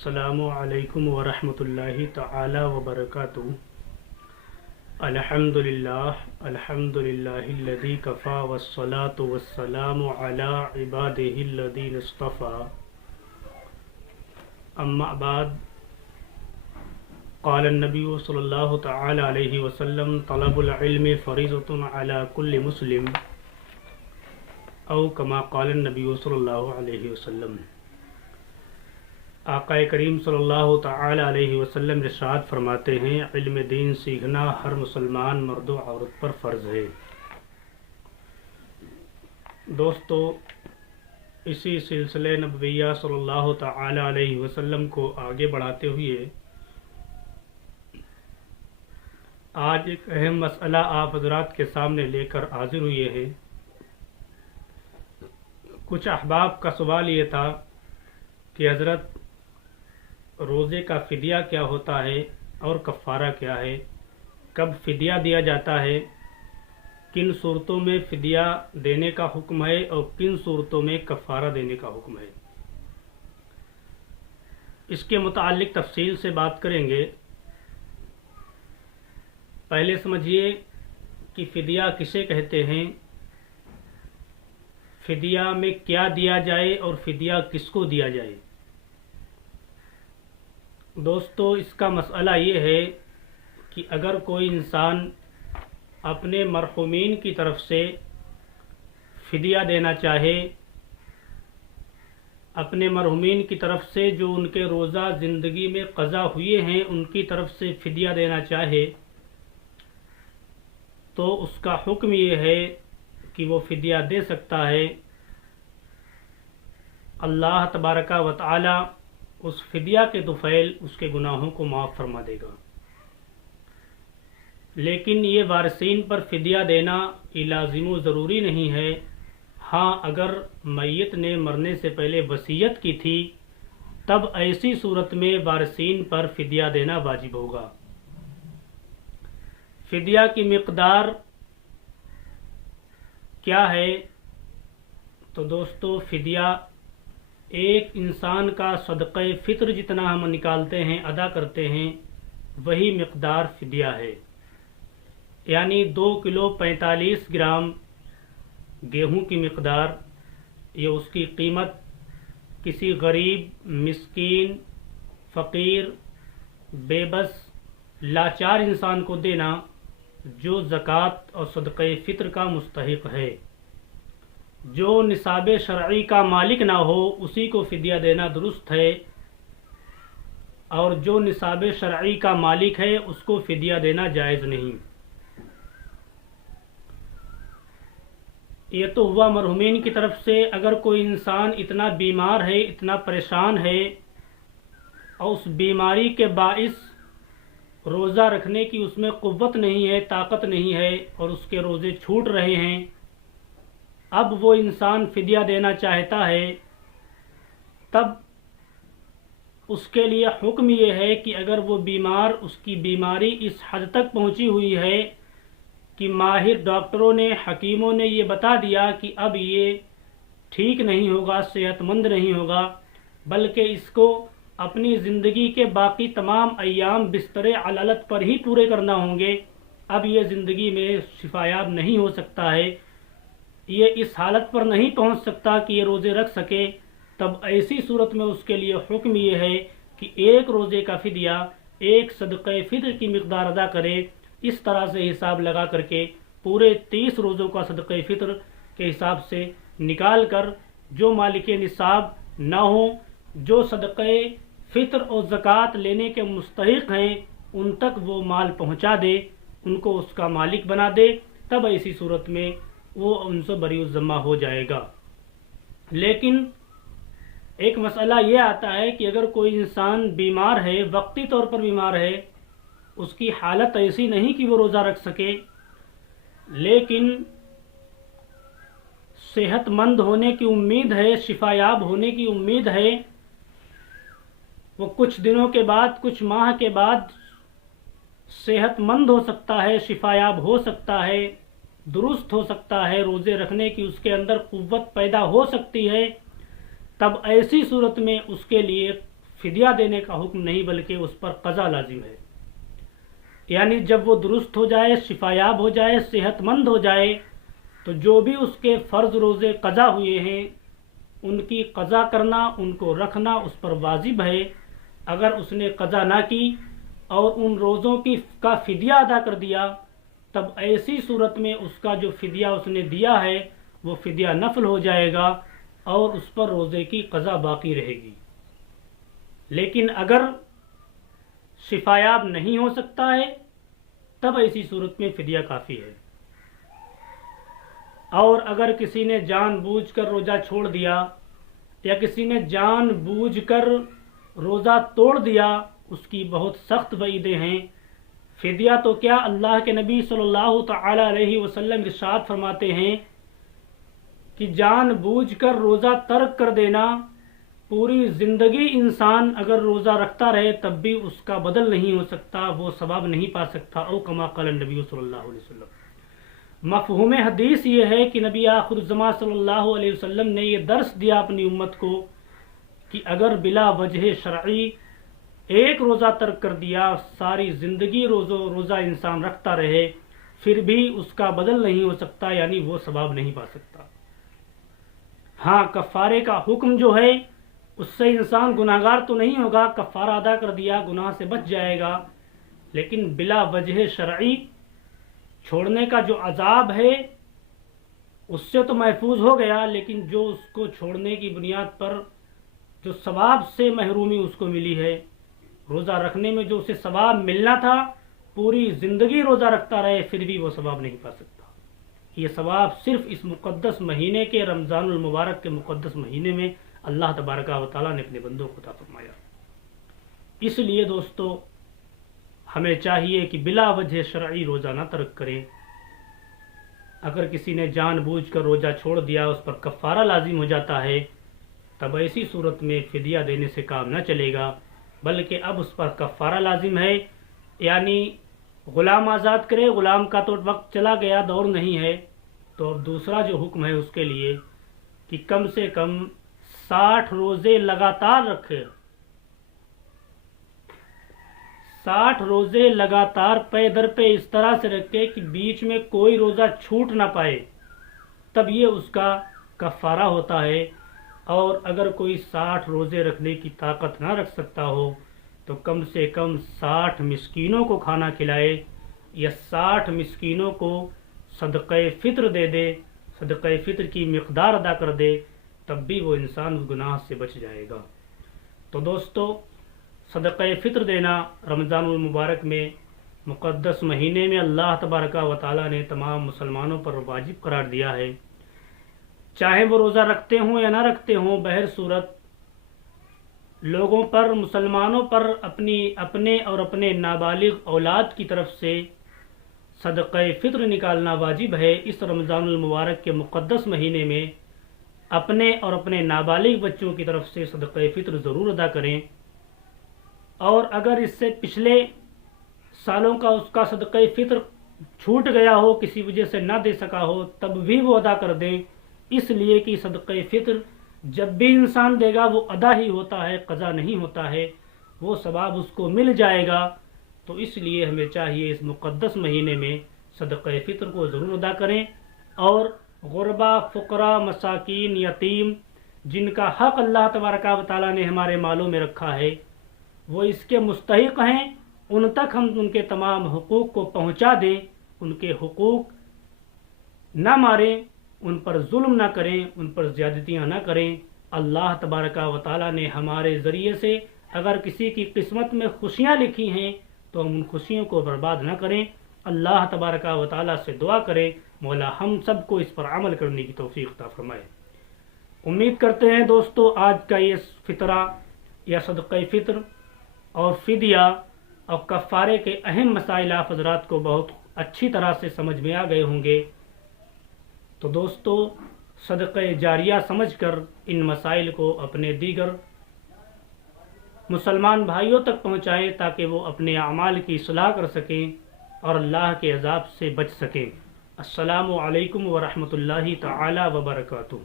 السلام علیکم ورحمۃ اللہ تعالی وبرکاتہ۔ الحمد للہ الذی کفا والصلاة والسلام علی عباده الذین اصطفى، اما بعد، قال النبی صلی اللہ تعالی علیہ وسلم طلب العلم فریضۃ علی کل مسلم، او کما قال النبی صلی اللہ علیہ وسلم۔ آقا کریم صلی اللہ تعالی علیہ وسلم ارشاد فرماتے ہیں، علم دین سیکھنا ہر مسلمان مرد و عورت پر فرض ہے۔ دوستو، اسی سلسلے نبویہ صلی اللہ تعالی علیہ وسلم کو آگے بڑھاتے ہوئے آج ایک اہم مسئلہ آپ حضرات کے سامنے لے کر حاضر ہوئے ہیں۔ کچھ احباب کا سوال یہ تھا کہ حضرت، روزے کا فدیہ کیا ہوتا ہے اور کفارہ کیا ہے؟ کب فدیہ دیا جاتا ہے؟ کن صورتوں میں فدیہ دینے کا حکم ہے اور کن صورتوں میں کفارہ دینے کا حکم ہے؟ اس کے متعلق تفصیل سے بات کریں گے۔ پہلے سمجھیے کہ فدیہ کسے کہتے ہیں، فدیہ میں کیا دیا جائے اور فدیہ کس کو دیا جائے۔ دوستو، اس کا مسئلہ یہ ہے کہ اگر کوئی انسان اپنے مرحومین کی طرف سے فدیہ دینا چاہے، اپنے مرحومین کی طرف سے جو ان کے روزہ زندگی میں قضا ہوئے ہیں ان کی طرف سے فدیہ دینا چاہے، تو اس کا حکم یہ ہے کہ وہ فدیہ دے سکتا ہے۔ اللہ تبارک و تعالی اس فدیہ کے طفیل اس کے گناہوں کو معاف فرما دے گا۔ لیکن یہ وارثین پر فدیہ دینا یہ لازم و ضروری نہیں ہے۔ ہاں، اگر میت نے مرنے سے پہلے وصیت کی تھی تب ایسی صورت میں وارثین پر فدیہ دینا واجب ہوگا۔ فدیہ کی مقدار کیا ہے؟ تو دوستو، فدیہ ایک انسان کا صدقہ فطر جتنا ہم نکالتے ہیں، ادا کرتے ہیں، وہی مقدار فدیہ ہے۔ یعنی 2 کلو 45 گرام گیہوں کی مقدار، یہ اس کی قیمت کسی غریب، مسکین، فقیر، بے بس، لاچار انسان کو دینا جو زکوٰۃ اور صدقہ فطر کا مستحق ہے۔ جو نصاب شرعی کا مالک نہ ہو اسی کو فدیہ دینا درست ہے، اور جو نصاب شرعی کا مالک ہے اس کو فدیہ دینا جائز نہیں۔ یہ تو ہوا مرحومین کی طرف سے۔ اگر کوئی انسان اتنا بیمار ہے، اتنا پریشان ہے اور اس بیماری کے باعث روزہ رکھنے کی اس میں قوت نہیں ہے، طاقت نہیں ہے، اور اس کے روزے چھوٹ رہے ہیں، اب وہ انسان فدیہ دینا چاہتا ہے، تب اس کے لیے حکم یہ ہے کہ اگر وہ بیمار، اس کی بیماری اس حد تک پہنچی ہوئی ہے کہ ماہر ڈاکٹروں نے، حکیموں نے یہ بتا دیا کہ اب یہ ٹھیک نہیں ہوگا، صحت مند نہیں ہوگا، بلکہ اس کو اپنی زندگی کے باقی تمام ایام بستر علالت پر ہی پورے کرنا ہوں گے، اب یہ زندگی میں شفایاب نہیں ہو سکتا ہے، یہ اس حالت پر نہیں پہنچ سکتا کہ یہ روزے رکھ سکے، تب ایسی صورت میں اس کے لیے حکم یہ ہے کہ ایک روزے کا فدیہ ایک صدقہ فطر کی مقدار ادا کرے۔ اس طرح سے حساب لگا کر کے پورے 30 روزوں کا صدقہ فطر کے حساب سے نکال کر جو مالک نصاب نہ ہو، جو صدقہ فطر اور زکوٰۃ لینے کے مستحق ہیں، ان تک وہ مال پہنچا دے، ان کو اس کا مالک بنا دے، تب ایسی صورت میں وہ ان سے بری الذمہ ہو جائے گا۔ لیکن ایک مسئلہ یہ آتا ہے کہ اگر کوئی انسان بیمار ہے، وقتی طور پر بیمار ہے، اس کی حالت ایسی نہیں کہ وہ روزہ رکھ سکے، لیکن صحت مند ہونے کی امید ہے، شفایاب ہونے کی امید ہے، وہ کچھ دنوں کے بعد، کچھ ماہ کے بعد صحت مند ہو سکتا ہے، شفایاب ہو سکتا ہے، درست ہو سکتا ہے، روزے رکھنے کی اس کے اندر قوت پیدا ہو سکتی ہے، تب ایسی صورت میں اس کے لیے فدیہ دینے کا حکم نہیں بلکہ اس پر قضا لازم ہے، یعنی جب وہ درست ہو جائے، شفا یاب ہو جائے، صحت مند ہو جائے تو جو بھی اس کے فرض روزے قضا ہوئے ہیں ان کی قضا کرنا، ان کو رکھنا اس پر واجب ہے۔ اگر اس نے قضا نہ کی اور ان روزوں کا فدیہ ادا کر دیا تب ایسی صورت میں اس کا جو فدیہ اس نے دیا ہے وہ فدیہ نفل ہو جائے گا اور اس پر روزے کی قضا باقی رہے گی۔ لیکن اگر شفا یاب نہیں ہو سکتا ہے تب ایسی صورت میں فدیہ کافی ہے۔ اور اگر کسی نے جان بوجھ کر روزہ چھوڑ دیا یا کسی نے جان بوجھ کر روزہ توڑ دیا اس کی بہت سخت وعیدیں ہیں۔ فدیہ تو کیا، اللہ کے نبی صلی اللہ تعالی علیہ وسلم ارشاد فرماتے ہیں کہ جان بوجھ کر روزہ ترک کر دینا، پوری زندگی انسان اگر روزہ رکھتا رہے تب بھی اس کا بدل نہیں ہو سکتا، وہ ثواب نہیں پا سکتا، او کما قال النبی صلی اللہ علیہ وسلم۔ مفہوم حدیث یہ ہے کہ نبی آخر الزمان صلی اللہ علیہ وسلم نے یہ درس دیا اپنی امت کو کہ اگر بلا وجہ شرعی ایک روزہ ترک کر دیا، ساری زندگی روزہ انسان رکھتا رہے پھر بھی اس کا بدل نہیں ہو سکتا، یعنی وہ ثواب نہیں پا سکتا۔ ہاں، کفارے کا حکم جو ہے اس سے انسان گناہگار تو نہیں ہوگا، کفارہ ادا کر دیا گناہ سے بچ جائے گا، لیکن بلا وجہ شرعی چھوڑنے کا جو عذاب ہے اس سے تو محفوظ ہو گیا، لیکن جو اس کو چھوڑنے کی بنیاد پر جو ثواب سے محرومی اس کو ملی ہے، روزہ رکھنے میں جو اسے ثواب ملنا تھا، پوری زندگی روزہ رکھتا رہے پھر بھی وہ ثواب نہیں پا سکتا۔ یہ ثواب صرف اس مقدس مہینے کے، رمضان المبارک کے مقدس مہینے میں اللہ تبارک و تعالیٰ نے اپنے بندوں کو عطا فرمایا۔ اس لیے دوستو ہمیں چاہیے کہ بلا وجہ شرعی روزہ نہ ترک کریں۔ اگر کسی نے جان بوجھ کر روزہ چھوڑ دیا اس پر کفارہ لازم ہو جاتا ہے تب ایسی صورت میں فدیہ دینے سے کام نہ چلے گا، بلکہ اب اس پر کفارہ لازم ہے، یعنی غلام آزاد کرے۔ غلام کا تو وقت چلا گیا، دور نہیں ہے، تو اب دوسرا جو حکم ہے اس کے لیے کہ کم سے کم 60 روزے لگاتار رکھے، 60 روزے لگاتار پے در پہ اس طرح سے رکھے کہ بیچ میں کوئی روزہ چھوٹ نہ پائے، تب یہ اس کا کفارہ ہوتا ہے۔ اور اگر کوئی 60 روزے رکھنے کی طاقت نہ رکھ سکتا ہو تو کم سے کم 60 مسکینوں کو کھانا کھلائے یا 60 مسکینوں کو صدقہ فطر دے دے، صدقہ فطر کی مقدار ادا کر دے، تب بھی وہ انسان اس گناہ سے بچ جائے گا۔ تو دوستو، صدقہ فطر دینا رمضان المبارک میں، مقدس مہینے میں اللہ تبارک و تعالیٰ نے تمام مسلمانوں پر واجب قرار دیا ہے، چاہے وہ روزہ رکھتے ہوں یا نہ رکھتے ہوں۔ بہر صورت لوگوں پر، مسلمانوں پر اپنے اور اپنے نابالغ اولاد کی طرف سے صدقہ فطر نکالنا واجب ہے۔ اس رمضان المبارک کے مقدس مہینے میں اپنے اور اپنے نابالغ بچوں کی طرف سے صدقہ فطر ضرور ادا کریں، اور اگر اس سے پچھلے سالوں کا اس کا صدقہ فطر چھوٹ گیا ہو، کسی وجہ سے نہ دے سکا ہو، تب بھی وہ ادا کر دیں، اس لیے کہ صدقہ فطر جب بھی انسان دے گا وہ ادا ہی ہوتا ہے، قضا نہیں ہوتا ہے، وہ ثواب اس کو مل جائے گا۔ تو اس لیے ہمیں چاہیے اس مقدس مہینے میں صدقہ فطر کو ضرور ادا کریں، اور غربا، فقراء، مساکین، یتیم جن کا حق اللہ تبارک و تعالیٰ نے ہمارے مالوں میں رکھا ہے، وہ اس کے مستحق ہیں، ان تک ہم ان کے تمام حقوق کو پہنچا دیں، ان کے حقوق نہ ماریں، ان پر ظلم نہ کریں، ان پر زیادتیاں نہ کریں۔ اللہ تبارک و تعالیٰ نے ہمارے ذریعے سے اگر کسی کی قسمت میں خوشیاں لکھی ہیں تو ہم ان خوشیوں کو برباد نہ کریں۔ اللہ تبارک و تعالیٰ سے دعا کریں مولا ہم سب کو اس پر عمل کرنے کی توفیق عطا فرمائے۔ امید کرتے ہیں دوستو آج کا یہ فطرہ یا صدقہ فطر اور فدیہ اور کفارے کے اہم مسائل آپ حضرات کو بہت اچھی طرح سے سمجھ میں آ گئے ہوں گے۔ تو دوستو، صدقہ جاریہ سمجھ کر ان مسائل کو اپنے دیگر مسلمان بھائیوں تک پہنچائیں تاکہ وہ اپنے اعمال کی اصلاح کر سکیں اور اللہ کے عذاب سے بچ سکیں۔ السلام علیکم ورحمۃ اللہ تعالی وبرکاتہ۔